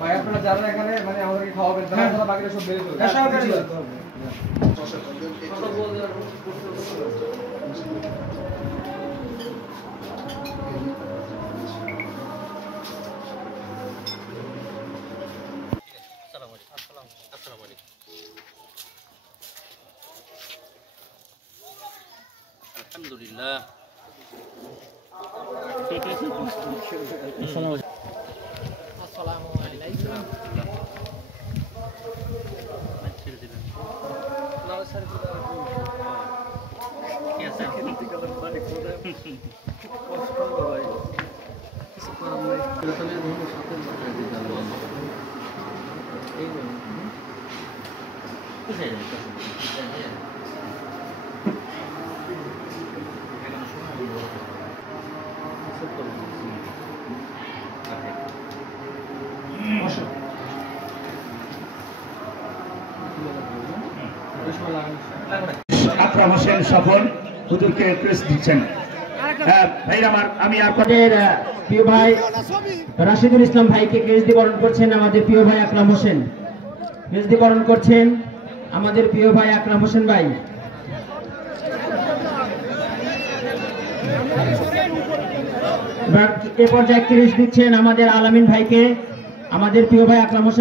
ভাই আপনারা যারা এখানে মানে আমাদেরকে খাওয়াবেন তারা বাকিরা সব বেরিয়ে চলে আলহামদুলিল্লাহ। আসসালামু আলাইকুম। আকরাম হোসেন সফল হুজুরকে ক্রেস দিচ্ছেন। ভাইরা আমার আমি আপনাদের প্রিয় ভাই রাশিদুল ইসলাম ভাইকে ক্রেস দিয়ে বরণ করছেন আমাদের প্রিয় ভাই আকরাম হোসেন। ক্রেস দিয়ে বরণ করছেন আমাদের প্রিয় ভাই আকরাম হোসেন ভাই। এ পর্যায়ে ক্রেস দিচ্ছেন আমাদের আলামিন ভাইকে, আমাদের প্রিয় ভাই আকরাম হোসেন।